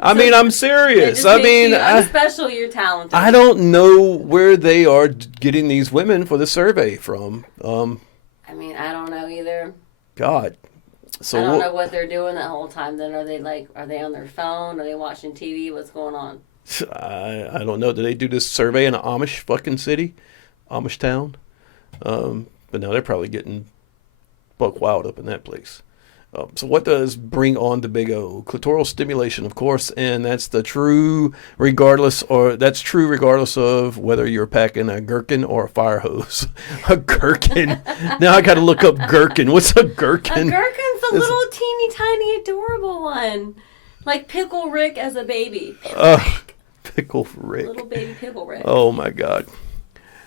I mean, I'm It serious. just I makes mean, you, I'm special, you're talented. I don't know where they are getting these women for the survey from. I mean, I don't know either. God. So I don't know what they're doing that whole time. Then are they on their phone? Are they watching TV? What's going on? I don't know. Do they do this survey in an Amish fucking city? Amish town? But now they're probably getting buck wild up in that place. So what does bring on the big O? Clitoral stimulation, of course, and that's true regardless of whether you're packing a gherkin or a fire hose. A gherkin. Now I got to look up gherkin. What's a gherkin? A gherkin's a little teeny tiny adorable one, like Pickle Rick as a baby. Pickle Rick. Little baby Pickle Rick. Oh my God.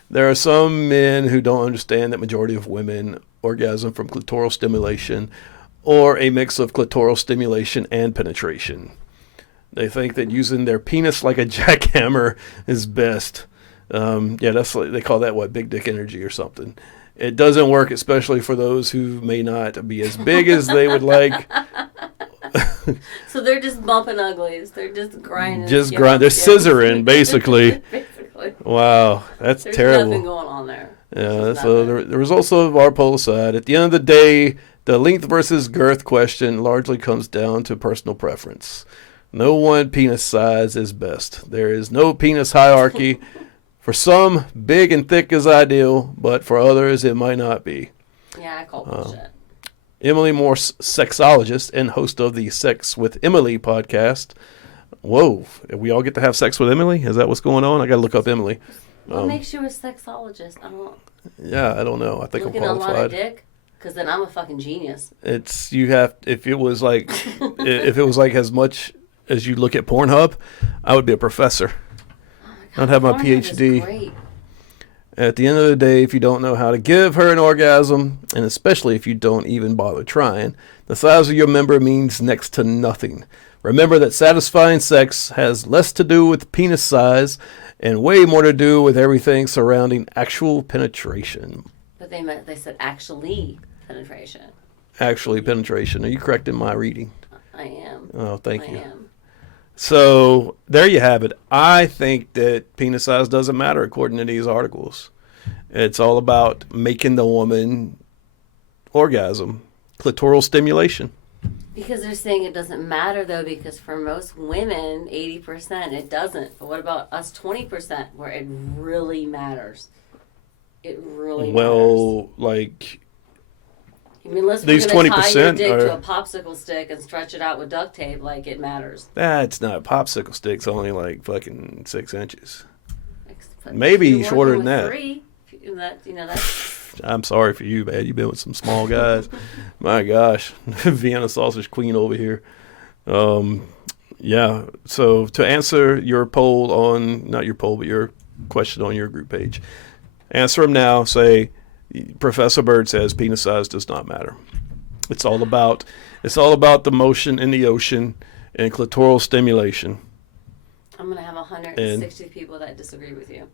There are some men who don't understand that majority of women orgasm from clitoral stimulation or a mix of clitoral stimulation and penetration. They think that using their penis like a jackhammer is best. That's like, they call that big dick energy or something. It doesn't work, especially for those who may not be as big as they would like. So they're just bumping uglies. They're just grinding. They're scissoring, basically. Basically. Wow, that's There's terrible. nothing going on there. Yeah, so the results of our poll aside, at the end of the day, the length versus girth question largely comes down to personal preference. No one penis size is best. There is no penis hierarchy. For some, big and thick is ideal, but for others, it might not be. Yeah, I call bullshit. Emily Morse, sexologist and host of the Sex with Emily podcast. Whoa, we all get to have sex with Emily? Is that what's going on? I got to look up Emily. What makes you a sexologist? I don't know. I think looking I'm at a lot of qualified. dick? Because then I'm a fucking genius. If it was like as much as you look at Pornhub, I would be a professor. I'd have my Pornhub is PhD. great. At the end of the day, if you don't know how to give her an orgasm, and especially if you don't even bother trying, the size of your member means next to nothing. Remember that satisfying sex has less to do with penis size and way more to do with everything surrounding actual penetration. But they said actually penetration. Actually penetration. Are you correct in my reading? I am. Oh, thank you. I am. So there you have it. I think that penis size doesn't matter according to these articles. It's all about making the woman orgasm, clitoral stimulation. Because they're saying it doesn't matter though, because for most women, 80% it doesn't. But what about us 20% where it really matters? It really matters. Well, like I mean, unless these we're going to tie your 20% dick to are- a popsicle stick and stretch it out with duct tape, like it matters. that's not a popsicle stick. It's only like fucking 6 inches. But Maybe if you're shorter working than with that. 3, that's I'm sorry for you, man. You've been with some small guys. My gosh. Vienna sausage queen over here. Yeah. So to answer your poll not your poll, but your question on your group page, answer them now. Say, Professor Bird says penis size does not matter. It's all about the motion in the ocean and clitoral stimulation. I'm going to have 160 people that disagree with you.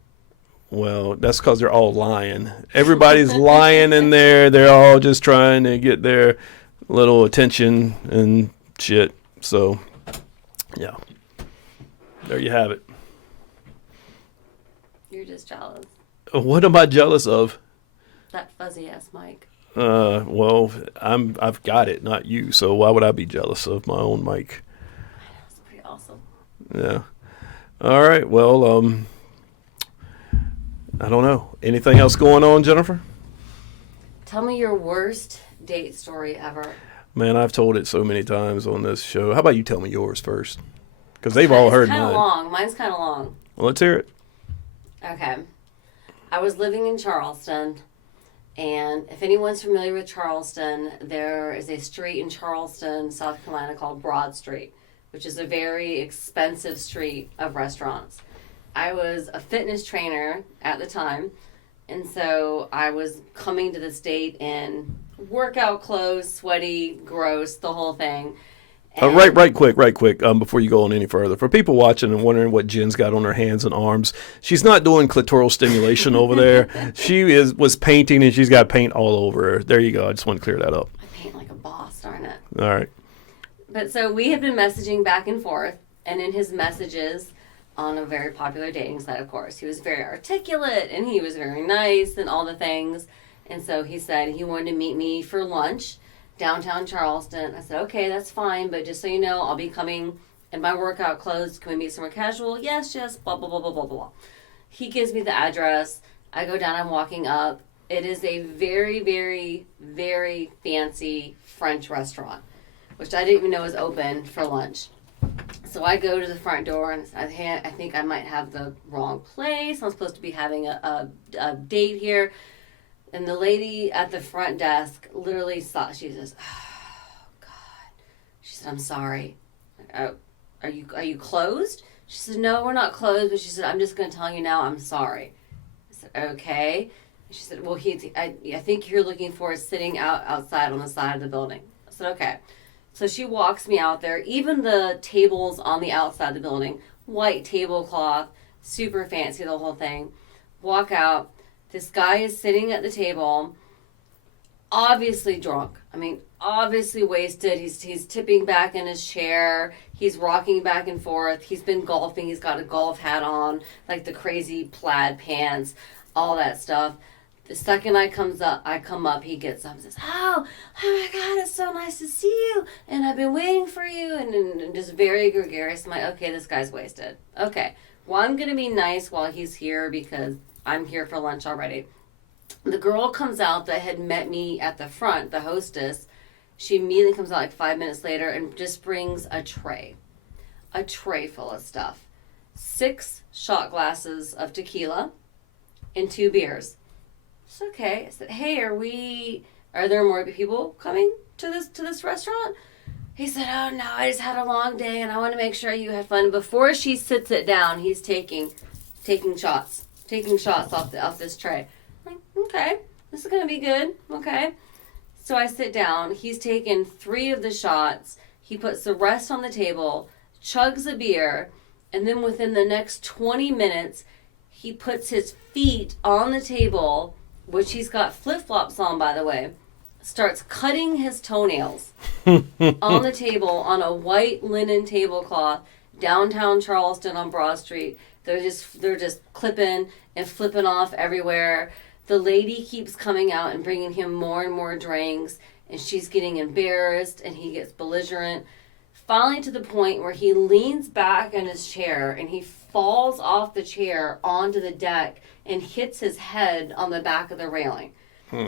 Well, that's because they're all lying. Everybody's lying in there. They're all just trying to get their little attention and shit. So, yeah. There you have it. You're just jealous. What am I jealous of? That fuzzy ass mic. Well, I've got it, not you. So why would I be jealous of my own mic? That's pretty awesome. Yeah. All right. Well, I don't know. Anything else going on, Jennifer? Tell me your worst date story ever. Man, I've told it so many times on this show. How about you tell me yours first? Because they've all heard It's kind mine. of long. Mine's kind of long. Well, let's hear it. Okay. I was living in Charleston, and if anyone's familiar with Charleston, there is a street in Charleston, South Carolina called Broad Street, which is a very expensive street of restaurants. I was a fitness trainer at the time, and so I was coming to this date in workout clothes, sweaty, gross, the whole thing. Right quick, before you go on any further. For people watching and wondering what Jen's got on her hands and arms, she's not doing clitoral stimulation over there. She was painting, and she's got paint all over her. There you go. I just want to clear that up. I paint like a boss, darn it. All right. But so we have been messaging back and forth, and in his messages on a very popular dating site, of course, he was very articulate, and he was very nice, and all the things. And so he said he wanted to meet me for lunch downtown Charleston. I said, okay, that's fine, but just so you know, I'll be coming in my workout clothes. Can we meet somewhere casual? Yes, blah, blah, blah, blah, blah, blah. He gives me the address. I go down, I'm walking up. It is a very, very, very fancy French restaurant, which I didn't even know was open for lunch. So I go to the front door and I say, hey, I think I might have the wrong place. I'm supposed to be having a date here. And the lady at the front desk literally thought, she says, oh, God. She said, I'm sorry. Are you closed? She said, no, we're not closed. But she said, I'm just going to tell you now, I'm sorry. I said, okay. She said, well, I think you're looking for is sitting outside on the side of the building. I said, okay. So she walks me out there. Even the tables on the outside of the building, white tablecloth, super fancy, the whole thing. Walk out. This guy is sitting at the table, obviously drunk. I mean, obviously wasted. He's tipping back in his chair. He's rocking back and forth. He's been golfing. He's got a golf hat on, like the crazy plaid pants, all that stuff. The second I come up, he gets up and says, oh my God, it's so nice to see you. And I've been waiting for you. And just very gregarious. I'm like, okay, this guy's wasted. Okay, well, I'm going to be nice while he's here because I'm here for lunch already. The girl comes out that had met me at the front, the hostess. She immediately comes out like 5 minutes later and just brings a tray full of stuff. 6 shot glasses of tequila and 2 beers. It's okay. I said, hey, are there more people coming to this restaurant? He said, oh no, I just had a long day and I want to make sure you had fun. Before she sits it down, he's taking shots off this tray. I'm like, okay, this is gonna be good. Okay. So I sit down. He's taken 3 of the shots. He puts the rest on the table, chugs a beer, and then within the next 20 minutes, he puts his feet on the table, which he's got flip-flops on, by the way, starts cutting his toenails on the table on a white linen tablecloth downtown Charleston on Broad Street. They're just clipping and flipping off everywhere. The lady keeps coming out and bringing him more and more drinks, and she's getting embarrassed, and he gets belligerent. Finally to the point where he leans back in his chair, and he falls off the chair onto the deck and hits his head on the back of the railing.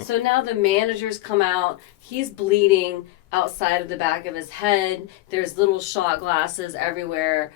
So now the managers come out. He's bleeding outside of the back of his head. There's little shot glasses everywhere.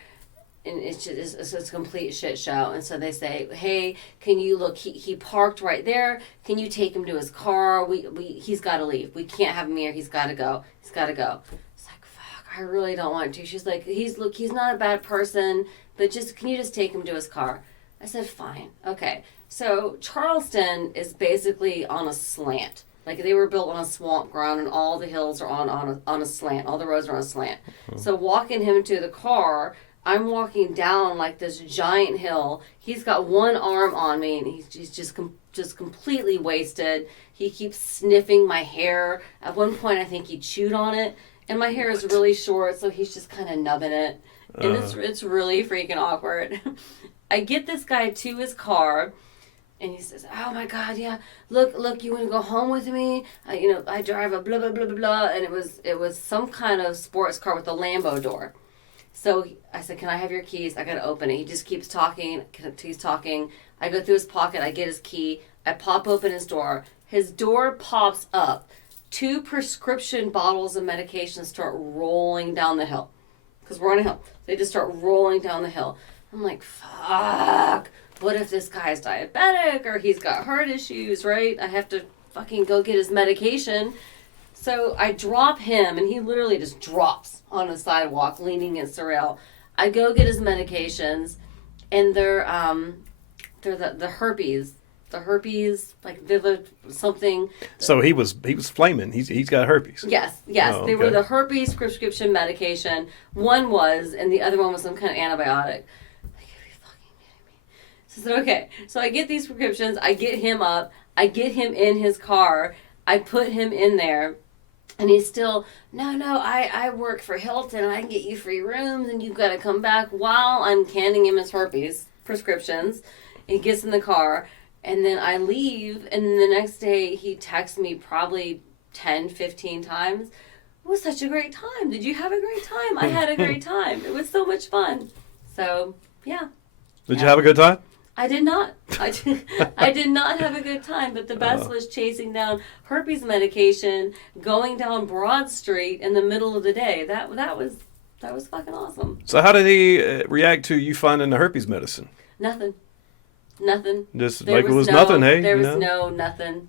And it's a complete shit show. And so they say, hey, can you look, he parked right there. Can you take him to his car? He's got to leave. We can't have him here. He's got to go. It's like, fuck, I really don't want to. She's like, he's not a bad person, but can you just take him to his car? I said, fine. Okay. So Charleston is basically on a slant. Like they were built on a swamp ground and all the hills are on a slant. All the roads are on a slant. Mm-hmm. So walking him to the car, I'm walking down like this giant hill. He's got one arm on me and he's just completely wasted. He keeps sniffing my hair. At one point I think he chewed on it and my hair is really short, so he's just kind of nubbing it. And it's really freaking awkward. I get this guy to his car and he says, oh my God, yeah, look, you want to go home with me? I drive a blah, blah, blah, blah, blah. And it was some kind of sports car with a Lambo door. So I said, can I have your keys? I got to open it. He just keeps talking. He's talking. I go through his pocket. I get his key. I pop open his door. His door pops up. 2 prescription bottles of medication start rolling down the hill. Because we're on a hill. They just start rolling down the hill. I'm like, fuck. What if this guy's diabetic or he's got heart issues, right? I have to fucking go get his medication. So I drop him, and he literally just drops on the sidewalk, leaning against the rail. I go get his medications, and they're the herpes. The herpes, like Viva something. So he was flaming. He's got herpes. Yes. Oh, They were okay. the herpes prescription medication. One was, and the other one was some kind of antibiotic. Like, are you fucking kidding me? So I said, okay. So I get these prescriptions. I get him up. I get him in his car. I put him in there. And he's still, no, I work for Hilton. I can get you free rooms, and you've got to come back while I'm handing him his herpes prescriptions. He gets in the car. And then I leave, and then the next day he texts me probably 10, 15 times. It was such a great time. Did you have a great time? I had a great time. It was so much fun. So, yeah. Did you have a good time? I did not. I did not have a good time, but the best was chasing down herpes medication, going down Broad Street in the middle of the day. That was fucking awesome. So how did he react to you finding the herpes medicine? Nothing. Just There like it was nothing, hey? There you was know? nothing.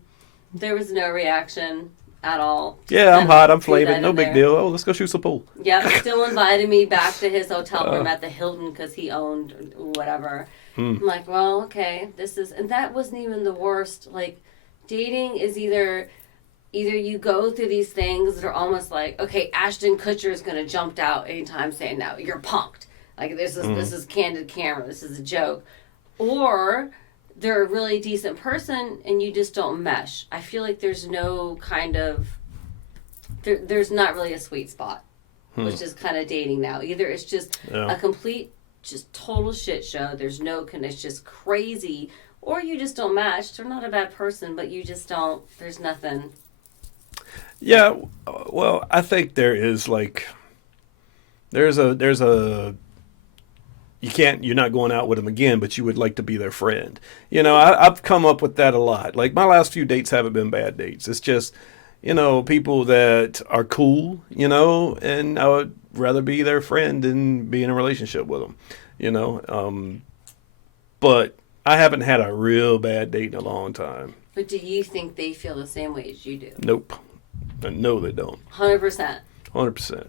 There was no reaction at all. Yeah, I'm Kind hot, of I'm threw flaming, that no in big there. deal. Oh, let's go shoot some pool. Yep, still invited me back to his hotel room at the Hilton because he owned whatever. I'm like, well, okay, and that wasn't even the worst. Like, dating is either you go through these things that are almost like, okay, Ashton Kutcher is going to jump out anytime saying, no, you're punked. Like, this is candid camera, this is a joke. Or they're a really decent person and you just don't mesh. I feel like there's no kind of, there's not really a sweet spot, which is kind of dating now. Either it's just a complete, just total shit show. There's no, it's just crazy. Or you just don't match. They're not a bad person, but you just don't, there's nothing. Yeah, well, I think there's a you're not going out with them again, but you would like to be their friend. You know, I've come up with that a lot. Like, my last few dates haven't been bad dates. It's just, you know, people that are cool, you know, and I would rather be their friend than be in a relationship with them, you know. But I haven't had a real bad date in a long time. But do you think they feel the same way as you do? Nope. No, they don't. 100%. 100%.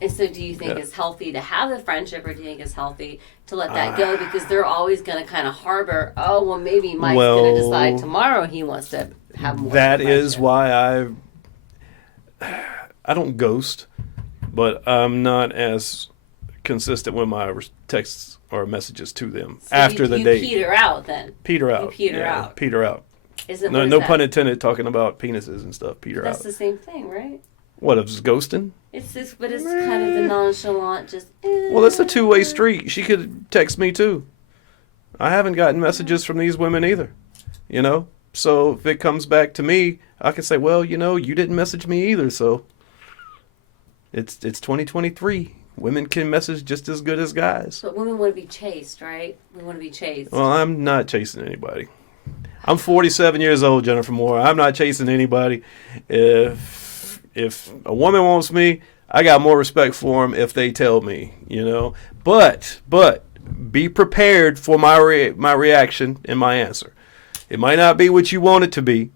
And so do you think it's healthy to have the friendship, or do you think it's healthy to let that go? Because they're always going to kind of harbor, oh, well, maybe Mike's going to decide tomorrow he wants to have more. That is why I don't ghost, but I'm not as consistent with my texts or messages to them So after the date. You peter out then. Peter out. You peter out. Peter out. Isn't No, what is no that? pun intended. Talking about penises and stuff. Peter That's out. the same thing, right? What, if it's ghosting? It's just, but it's kind of the nonchalant, just. Well, it's a two-way street. She could text me too. I haven't gotten messages from these women either. You know? So if it comes back to me, I can say, well, you know, you didn't message me either, so it's 2023. Women can message just as good as guys. But women want to be chased, right? We want to be chased. Well, I'm not chasing anybody. I'm 47 years old, Jennifer Moore. I'm not chasing anybody. If a woman wants me, I got more respect for them if they tell me, you know. But be prepared for my reaction and my answer. It might not be what you want it to be.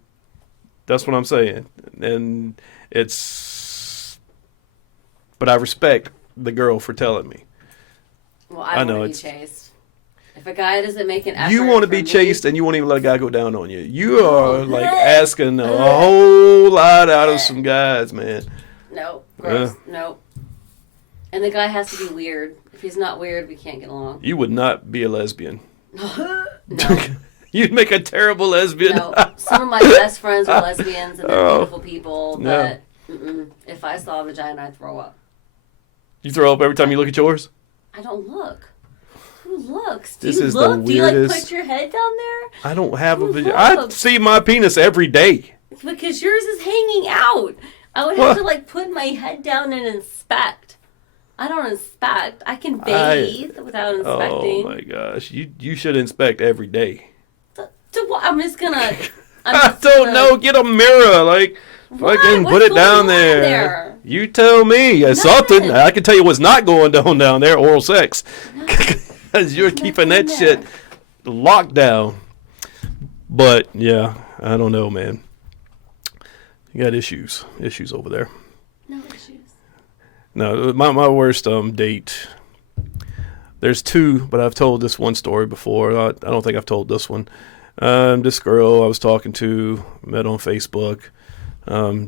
That's what I'm saying. And but I respect the girl for telling me. Well, I know want to be chased. If a guy doesn't make an effort, You want to be for me- chased and you won't even let a guy go down on you. You are like asking a whole lot out of some guys, man. No, gross. No. And the guy has to be weird. If he's not weird, we can't get along. You would not be a lesbian. No. You'd make a terrible lesbian. No. Some of my best friends are lesbians and they're beautiful people, No. but if I saw a vagina, I'd throw up. You throw up every time you look at yours? I don't look. Who looks? Do This you is the look? Do you like weirdest- put your head down there? I don't have a Who vagina. I looks? see my penis every day. Because yours is hanging out. I would have to like put my head down and inspect. I don't inspect. I can bathe without inspecting. Oh my gosh. You should inspect every day. To what? I'm just gonna. I don't know. Get a mirror. Like, Why? fucking What's put it going down on there. there? You tell me. Something. Nothing. I can tell you what's not going down there. Oral sex. Because you're There's keeping nothing that there. shit locked down. But, yeah. I don't know, man. You got issues over there. No issues. No, my worst date. There's two, but I've told this one story before. I don't think I've told this one. This girl I was talking to, met on Facebook.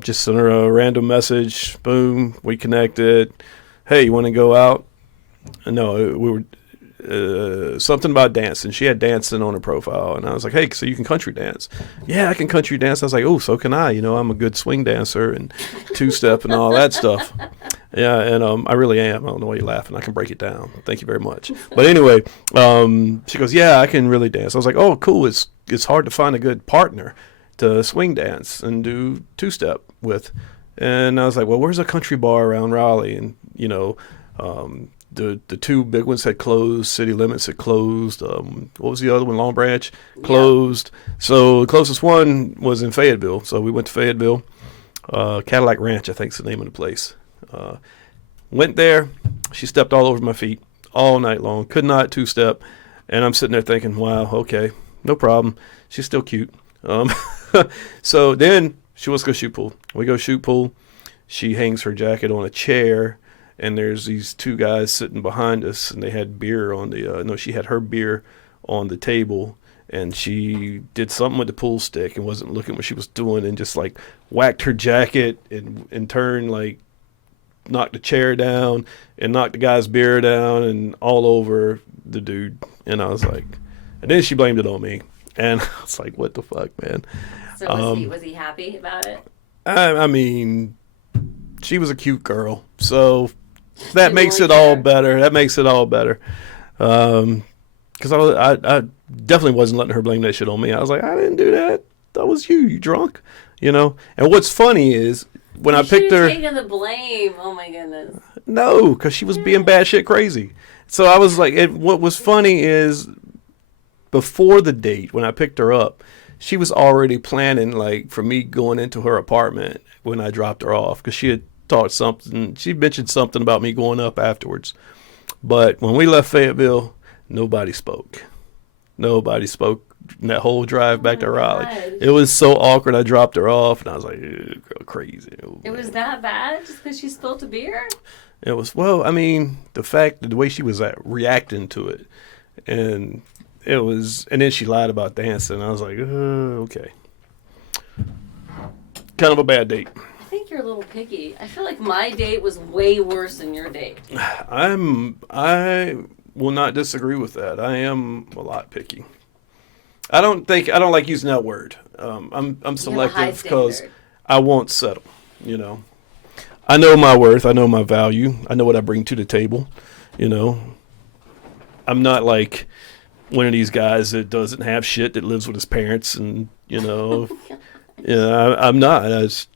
Just sent her a random message. Boom, we connected. Hey, you want to go out? No, we were something about dancing. She had dancing on her profile, and I was like, hey, so you can country dance? Yeah, I can country dance. I was like, oh, so can I. I'm a good swing dancer and two-step and all that stuff. Yeah, and I really am. I don't know why you're laughing. I can break it down. Thank you very much. But anyway, she goes, yeah, I can really dance. I was like, oh, cool. It's hard to find a good partner to swing dance and do two-step with. And I was like, well, where's a country bar around Raleigh? And, the two big ones had closed. City Limits had closed. What was the other one? Long Branch closed. Yeah. So the closest one was in Fayetteville. So we went to Fayetteville. Cadillac Ranch, I think, is the name of the place. Went there. She stepped all over my feet all night long. Could not two-step. And I'm sitting there thinking, wow, okay, no problem. She's still cute. So then she wants to go shoot pool. We go shoot pool. She hangs her jacket on a chair. And there's these two guys sitting behind us, and they had beer on she had her beer on the table, and she did something with the pool stick and wasn't looking what she was doing, and just like whacked her jacket and in turn like knocked the chair down and knocked the guy's beer down and all over the dude. And I was like, and then she blamed it on me, and I was like, what the fuck, man? So was he happy about it? I mean, she was a cute girl, so. That makes it all better. Because I definitely wasn't letting her blame that shit on me. I was like, I didn't do that. That was you. You drunk, And what's funny is when I picked her, taking the blame. Oh my goodness. No, because she was being bad shit crazy. So I was like, what was funny is before the date when I picked her up, she was already planning like for me going into her apartment when I dropped her off because she had. She mentioned something about me going up afterwards. But when we left Fayetteville, nobody spoke. Nobody spoke in that whole drive back to Raleigh. God. It was so awkward. I dropped her off, and I was like, girl, crazy. It was that bad just because she spilled a beer? It was, well, I mean, the way she was reacting to it. And it was, and then she lied about dancing. I was like, okay. Kind of a bad date. I think you're a little picky. I feel like my date was way worse than your date. I will not disagree with that. I am a lot picky. I don't like using that word. I'm selective because I won't settle. I know my worth. I know my value. I know what I bring to the table. I'm not like one of these guys that doesn't have shit that lives with his parents and I'm not.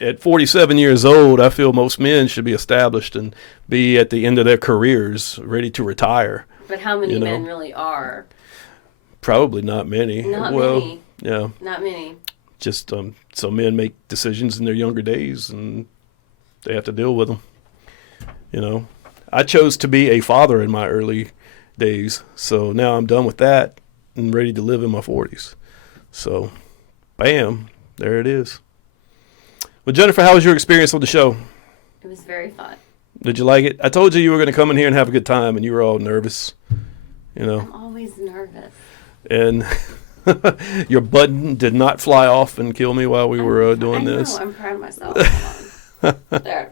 At 47 years old, I feel most men should be established and be at the end of their careers, ready to retire. But how many men really are? Probably not many. Not many. Yeah. Not many. Just some men make decisions in their younger days, and they have to deal with them. I chose to be a father in my early days, so now I'm done with that and ready to live in my 40s. So, bam, there it is. Well, Jennifer, how was your experience on the show? It was very fun. Did you like it? I told you were going to come in here and have a good time, and you were all nervous. I'm always nervous. And your button did not fly off and kill me while we were doing this. I'm proud of myself. There.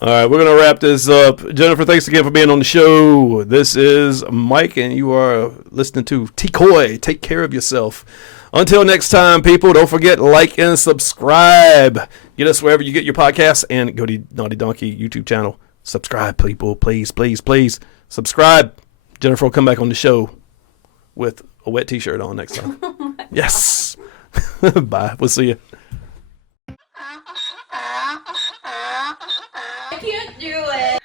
All right, we're going to wrap this up. Jennifer, thanks again for being on the show. This is Mike, and you are listening to T-Coy. Take care of yourself. Until next time, people, don't forget, like and subscribe. Get us wherever you get your podcasts, and go to Naughty Donkey YouTube channel. Subscribe, people. Please, please, please. Subscribe. Jennifer will come back on the show with a wet T-shirt on next time. Yes. Bye. We'll see you. I can't do it.